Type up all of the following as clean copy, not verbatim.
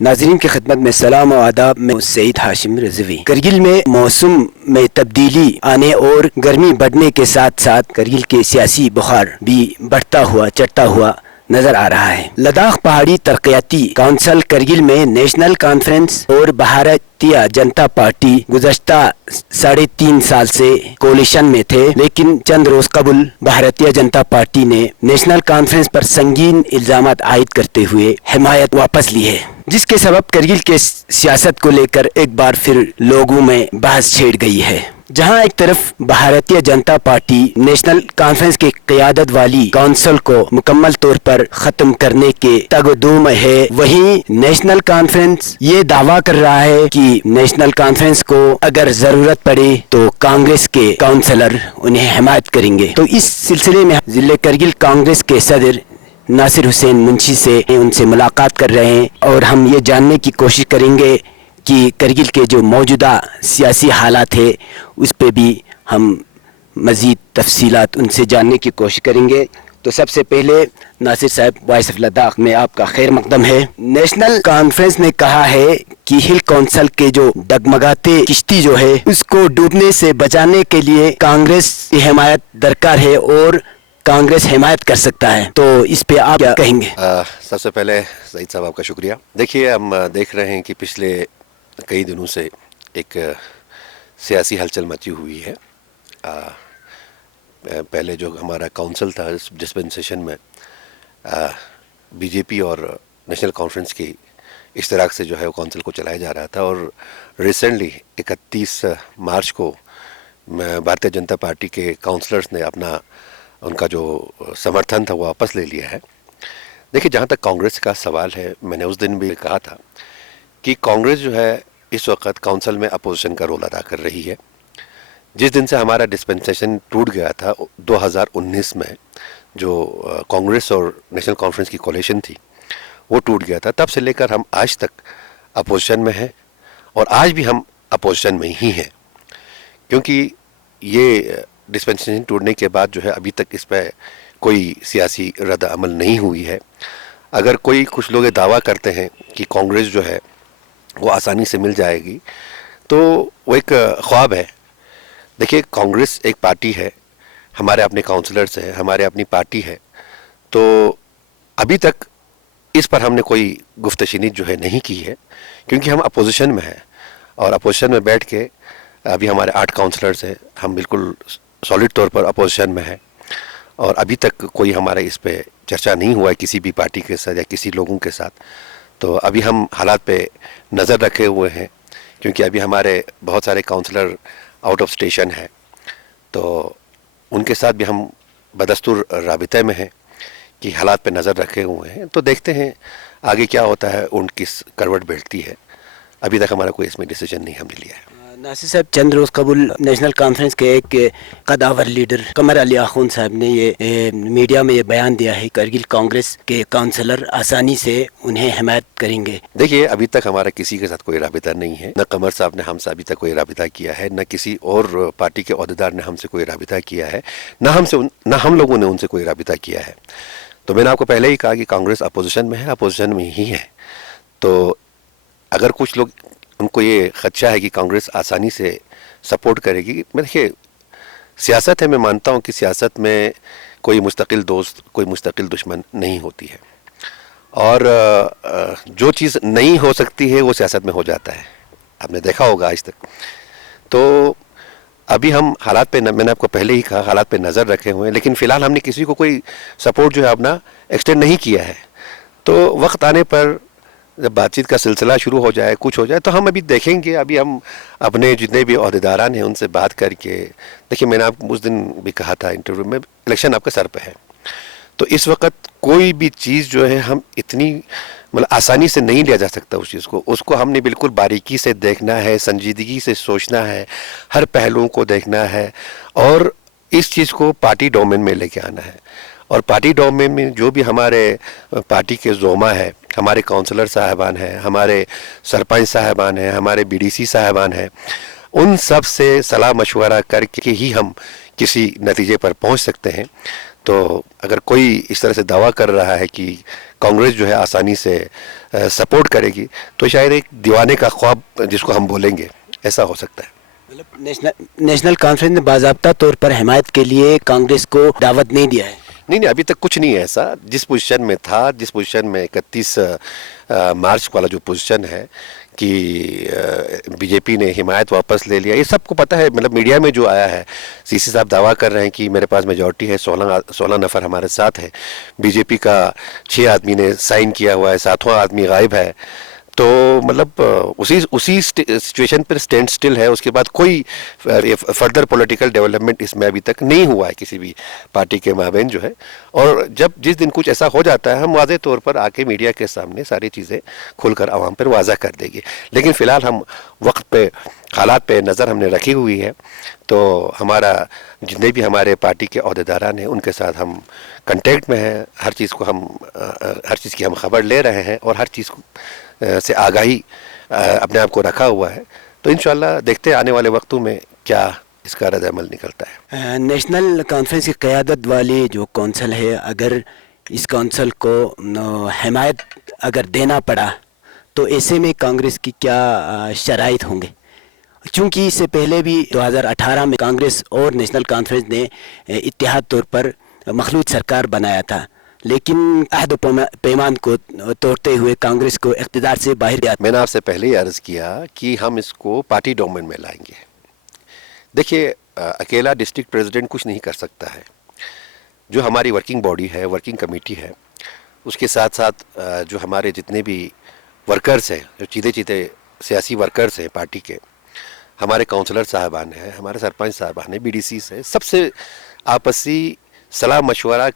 ناظرین کی خدمت میں سلام و آداب. میں سعید ہاشم رضوی. کرگل میں موسم میں تبدیلی آنے اور گرمی بڑھنے کے ساتھ ساتھ کرگل کے سیاسی بخار بھی بڑھتا ہوا چڑھتا ہوا نظر آ رہا ہے. لداخ پہاڑی ترقیاتی کونسل کرگل میں نیشنل کانفرنس اور بھارتیہ جنتا پارٹی گزشتہ 3.5 سال سے کولیشن میں تھے، لیکن چند روز قبل بھارتیہ جنتا پارٹی نے نیشنل کانفرنس پر سنگین الزامات عائد کرتے ہوئے حمایت واپس لی ہے، جس کے سبب کرگل کے سیاست کو لے کر ایک بار پھر لوگوں میں بحث چھڑ گئی ہے. جہاں ایک طرف Bharatiya Janata party national conference کی قیادت والی کونسل کو مکمل طور پر ختم کرنے کے تگ و دو میں ہے، وہیں نیشنل کانفرنس یہ دعویٰ کر رہا ہے کہ نیشنل کانفرنس کو اگر ضرورت پڑے تو کانگریس کے کونسلر انہیں حمایت کریں گے. تو اس سلسلے میں ضلع کرگل کانگریس کے صدر ناصر حسین منشی سے ان سے ملاقات کر رہے ہیں اور ہم یہ جاننے کی کوشش کریں گے کہ کرگل کے جو موجودہ سیاسی حالات ہے اس پہ بھی ہم مزید تفصیلات ان سے جاننے کی کوشش کریں گے. تو سب سے پہلے ناصر صاحب، وائس آف لداخ میں آپ کا خیر مقدم ہے. نیشنل کانفرنس نے کہا ہے کہ ہل کونسل کے جو ڈگمگاتے کشتی جو ہے اس کو ڈوبنے سے بچانے کے لیے کانگریس کی حمایت درکار ہے اور کانگریس حمایت کر سکتا ہے. تو اس پہ آپ کیا کہیں گے؟ سب سے پہلے سعید صاحب آپ کا شکریہ. دیکھیے، ہم دیکھ رہے ہیں کہ پچھلے کئی دنوں سے ایک سیاسی ہلچل مچی ہوئی ہے. پہلے جو ہمارا کونسل تھا اس ڈسپنسیشن میں بی جے پی اور نیشنل کانفرنس کی اشتراک سے جو ہے وہ کونسل کو چلایا جا رہا تھا، اور ریسنٹلی 31 مارچ کو بھارتیہ جنتا پارٹی کے کونسلرز نے ان کا جو سمرتھن تھا وہ واپس لے لیا ہے. دیکھیے، جہاں تک کانگریس کا سوال ہے، میں نے اس دن بھی کہا تھا کہ کانگریس جو ہے اس وقت کونسل میں اپوزیشن کا رول ادا کر رہی ہے. جس دن سے ہمارا ڈسپنسیشن ٹوٹ گیا تھا 2019 میں، جو کانگریس اور نیشنل کانفرنس کی کولیشن تھی وہ ٹوٹ گیا تھا، تب سے لے کر ہم آج تک اپوزیشن میں ہیں، اور آج بھی ہم اپوزیشن میں ہی ہیں. کیونکہ یہ ڈسپنسیشن ٹوٹنے کے بعد جو ہے ابھی تک اس پہ کوئی سیاسی رد عمل نہیں ہوئی ہے. اگر کچھ لوگ یہ دعویٰ کرتے ہیں کہ کانگریس جو ہے وہ آسانی سے مل جائے گی، تو وہ ایک خواب ہے. دیکھیے، کانگریس ایک پارٹی ہے، ہمارے اپنے کونسلرز ہیں، ہمارے اپنی پارٹی ہے. تو ابھی تک اس پر ہم نے کوئی گفت و شنید جو ہے نہیں کی ہے، کیونکہ ہم اپوزیشن میں ہیں، اور اپوزیشن میں بیٹھ کے ابھی ہمارے 8 کونسلرز ہیں، ہم بالکل سالڈ طور پر اپوزیشن میں ہیں، اور ابھی تک کوئی ہمارا اس پہ چرچا نہیں ہوا ہے کسی بھی پارٹی کے ساتھ یا کسی لوگوں کے ساتھ. تو ابھی ہم حالات پہ نظر رکھے ہوئے ہیں، کیونکہ ابھی ہمارے بہت سارے کونسلر آؤٹ آف اسٹیشن ہیں، تو ان کے ساتھ بھی ہم بدستور رابطے میں ہیں کہ حالات پہ نظر رکھے ہوئے ہیں. تو دیکھتے ہیں آگے کیا ہوتا ہے، ان کس کروٹ بیٹھتی ہے. ابھی تک ہمارا کوئی اس میں ڈیسیجن نہیں ہم نے لیا ہے. ناصر صاحب، چند روز قبل نیشنل کانفرنس کے ایک قداور لیڈر قمر علی آخوند صاحب نے یہ میڈیا میں یہ بیان دیا ہے، کرگل کانگریس کے کونسلر آسانی سے انہیں حمایت کریں گے. دیکھیے، ابھی تک ہمارا کسی کے ساتھ کوئی رابطہ نہیں ہے، نہ قمر صاحب نے ہم سے ابھی تک کوئی رابطہ کیا ہے، نہ کسی اور پارٹی کے عہدیدار نے ہم سے کوئی رابطہ کیا ہے، نہ ہم لوگوں نے ان سے کوئی رابطہ کیا ہے. تو میں نے آپ کو پہلے ہی کہا کہ کانگریس اپوزیشن میں ہے، اپوزیشن میں ہی ہے. تو اگر کچھ لوگ ان کو یہ خدشہ ہے کہ کانگریس آسانی سے سپورٹ کرے گی، میں دیکھیے، سیاست ہے، میں مانتا ہوں کہ سیاست میں کوئی مستقل دوست، کوئی مستقل دشمن نہیں ہوتی ہے، اور جو چیز نہیں ہو سکتی ہے وہ سیاست میں ہو جاتا ہے. آپ نے دیکھا ہوگا آج تک. تو ابھی ہم حالات پہ، میں نے آپ کو پہلے ہی کہا، حالات پہ نظر رکھے ہوئے ہیں، لیکن فی الحال ہم نے کسی کو کوئی سپورٹ جو ہے اپنا ایکسٹینڈ نہیں کیا ہے. تو وقت آنے پر جب بات چیت کا سلسلہ شروع ہو جائے، کچھ ہو جائے، تو ہم ابھی دیکھیں گے. ابھی ہم اپنے جتنے بھی عہدیداران ہیں ان سے بات کر کے، دیکھیں، میں نے آپ کو اس دن بھی کہا تھا انٹرویو میں، الیکشن آپ کے سر پہ ہے. تو اس وقت کوئی بھی چیز جو ہے ہم اتنی آسانی سے نہیں لیا جا سکتا. اس کو ہم نے بالکل باریکی سے دیکھنا ہے، سنجیدگی سے سوچنا ہے، ہر پہلوؤں کو دیکھنا ہے، اور اس چیز کو پارٹی ڈومین میں لے کے آنا ہے. اور پارٹی ڈومین میں جو بھی ہمارے پارٹی کے زعما ہے، ہمارے کونسلر صاحبان ہیں، ہمارے سرپنچ صاحبان ہیں، ہمارے بی ڈی سی صاحبان ہیں، ان سب سے صلاح مشورہ کر کے ہی ہم کسی نتیجے پر پہنچ سکتے ہیں. تو اگر کوئی اس طرح سے دعویٰ کر رہا ہے کہ کانگریس جو ہے آسانی سے سپورٹ کرے گی تو شاید ایک دیوانے کا خواب جس کو ہم بولیں گے ایسا ہو سکتا ہے. مطلب نیشنل کانفرنس نے باضابطہ طور پر حمایت کے لیے کانگریس کو دعوت نہیں دیا ہے. نہیں ابھی تک کچھ نہیں ہے ایسا. جس پوزیشن میں تھا، جس پوزیشن میں 31 مارچ والا جو پوزیشن ہے کہ بی جے پی نے حمایت واپس لے لیا، یہ سب کو پتہ ہے. مطلب میڈیا میں جو آیا ہے، سی سی صاحب دعویٰ کر رہے ہیں کہ میرے پاس میجورٹی ہے، 16 نفر ہمارے ساتھ ہیں. بی جے پی کا 6 آدمی نے سائن کیا ہوا ہے، 7واں آدمی غائب ہے. تو مطلب اسی سچویشن پر اسٹینڈ سٹل ہے. اس کے بعد کوئی فردر پولیٹیکل ڈیولپمنٹ اس میں ابھی تک نہیں ہوا ہے کسی بھی پارٹی کے مابین جو ہے. اور جس دن کچھ ایسا ہو جاتا ہے ہم واضح طور پر آ کے میڈیا کے سامنے ساری چیزیں کھل کر عوام پر واضح کر دیں گے. لیکن فی الحال ہم وقت پہ، حالات پہ نظر ہم نے رکھی ہوئی ہے. تو ہمارا جتنے بھی ہمارے پارٹی کے عہدیداران ہیں ان کے ساتھ ہم کنٹیکٹ میں ہیں. ہر چیز کی ہم خبر لے رہے ہیں اور ہر چیز سے آگاہی اپنے آپ کو رکھا ہوا ہے. تو انشاءاللہ دیکھتے ہیں آنے والے وقتوں میں کیا اس کا رد عمل نکلتا ہے. نیشنل کانفرنس کی قیادت والی جو کونسل ہے، اگر اس کونسل کو حمایت اگر دینا پڑا تو ایسے میں کانگریس کی کیا شرائط ہوں گے؟ چونکہ اس سے پہلے بھی 2018 میں کانگریس اور نیشنل کانفرنس نے اتحاد طور پر مخلوط سرکار بنایا تھا، لیکن عہد و پیمان کو توڑتے ہوئے کانگریس کو اقتدار سے باہر کیا. میں نے آپ سے پہلے ہی عرض کیا کہ ہم اس کو پارٹی ڈومین میں لائیں گے. دیکھیے اکیلا ڈسٹرکٹ پریزیڈنٹ کچھ نہیں کر سکتا ہے. جو ہماری ورکنگ باڈی ہے، ورکنگ کمیٹی ہے، اس کے ساتھ ساتھ جو ہمارے جتنے بھی ورکرز ہیں، جو چیتے سیاسی ورکرز ہیں پارٹی کے، ہمارے کونسلر صاحبان ہیں، ہمارے سرپنچ صاحبان ہیں، بی ڈی سیز ہیں، سب سے آپسی صلاح مشورہ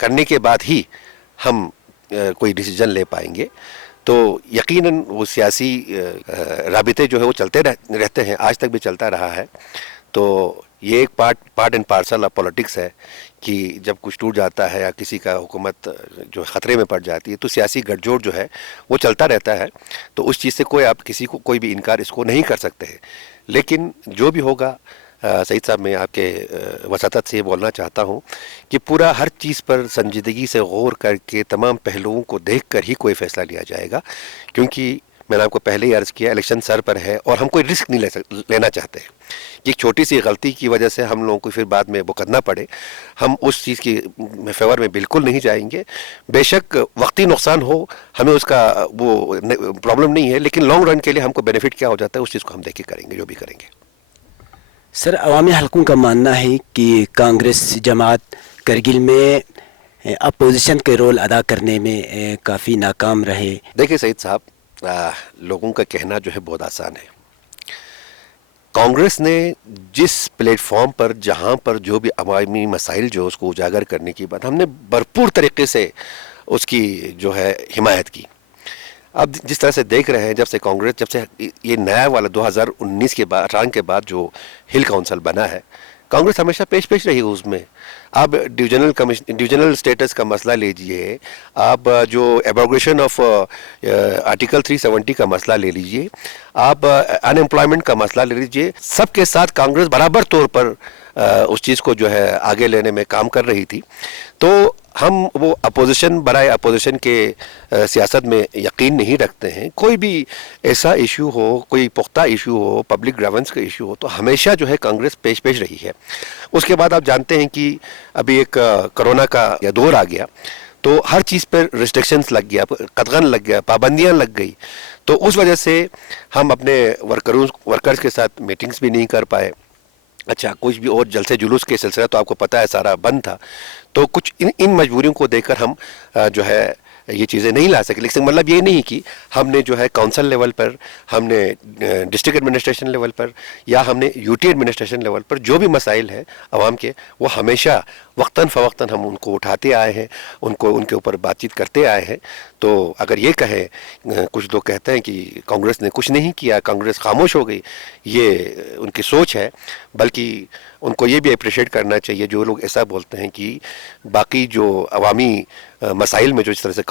کرنے کے بعد ہی ہم کوئی ڈیسیجن لے پائیں گے. تو یقیناً وہ سیاسی رابطے جو ہے وہ چلتے رہتے ہیں، آج تک بھی چلتا رہا ہے. تو یہ ایک part and parcel of politics ہے کہ جب کچھ ٹوٹ جاتا ہے یا کسی کا حکومت جو خطرے میں پڑ جاتی ہے تو سیاسی گٹھ جوڑ جو ہے وہ چلتا رہتا ہے. تو اس چیز سے کسی کو کوئی بھی انکار اس کو نہیں کر سکتے ہیں. لیکن جو بھی ہوگا سعید صاحب، میں آپ کے وساطت سے یہ بولنا چاہتا ہوں کہ پورا ہر چیز پر سنجیدگی سے غور کر کے تمام پہلوؤں کو دیکھ کر ہی کوئی فیصلہ لیا جائے گا. کیونکہ میں نے آپ کو پہلے ہی عرض کیا الیکشن سر پر ہے اور ہم کوئی رسک نہیں لینا چاہتے ہیں. ایک چھوٹی سی غلطی کی وجہ سے ہم لوگوں کو پھر بعد میں بھگتنا پڑے، ہم اس چیز کی فیور میں بالکل نہیں جائیں گے. بے شک وقتی نقصان ہو، ہمیں اس کا وہ پرابلم نہیں ہے، لیکن لانگ رن کے لیے ہم کو بینیفٹ کیا ہو جاتا ہے اس چیز کو ہم دیکھ کے کریں گے جو بھی کریں گے. سر، عوامی حلقوں کا ماننا ہے کہ کانگریس جماعت کرگل میں اپوزیشن کے رول ادا کرنے میں کافی ناکام رہے. دیکھیں سعید صاحب، لوگوں کا کہنا جو ہے بہت آسان ہے. کانگریس نے جس پلیٹ فارم پر، جہاں پر جو بھی عوامی مسائل جو اس کو اجاگر کرنے کی بات، ہم نے بھرپور طریقے سے اس کی جو ہے حمایت کی. اب جس طرح سے دیکھ رہے ہیں، جب سے یہ نیا والا 2019 کے بعد 18 کے بعد جو ہل کونسل بنا ہے، کانگریس ہمیشہ پیش رہی اس میں. آپ ڈویژنل اسٹیٹس کا مسئلہ لیجئے، آپ جو ایبروگیشن آف آرٹیکل 370 کا مسئلہ لے لیجئے، آپ ان امپلائمنٹ کا مسئلہ لے لیجئے، سب کے ساتھ کانگریس برابر طور پر اس چیز کو جو ہے آگے لینے میں کام کر رہی تھی. تو ہم وہ اپوزیشن برائے اپوزیشن کے سیاست میں یقین نہیں رکھتے ہیں. کوئی بھی ایسا ایشو ہو، کوئی پختہ ایشو ہو، پبلک گریونس کا ایشو ہو، تو ہمیشہ جو ہے کانگریس پیش رہی ہے. اس کے بعد آپ جانتے ہیں کہ ابھی ایک کرونا کا دور آ گیا تو ہر چیز پر ریسٹرکشنز لگ گیا، قدغن لگ گیا، پابندیاں لگ گئی. تو اس وجہ سے ہم اپنے ورکرز کے ساتھ میٹنگز بھی نہیں کر پائے. اچھا، کچھ بھی اور جلسے جلوس کے سلسلہ تو آپ کو پتہ ہے سارا بند تھا. تو کچھ ان مجبوریوں کو دیکھ کر ہم جو ہے یہ چیزیں نہیں لا سکے. لیکن مطلب یہ نہیں کہ ہم نے جو ہے کونسل لیول پر، ہم نے ڈسٹرکٹ ایڈمنسٹریشن لیول پر، یا ہم نے یو ٹی ایڈمنسٹریشن لیول پر جو بھی مسائل ہیں عوام کے، وہ ہمیشہ وقتاً فوقتاً ہم ان کو اٹھاتے آئے ہیں، ان کے اوپر بات چیت کرتے آئے ہیں. تو اگر یہ کہیں، کچھ لوگ کہتے ہیں کہ کانگریس نے کچھ نہیں کیا، کانگریس خاموش ہو گئی، یہ ان کی سوچ ہے. بلکہ ان کو یہ بھی اپریشیٹ کرنا چاہیے جو لوگ ایسا بولتے ہیں کہ باقی جو عوامی مسائل میں جو اس طرح سے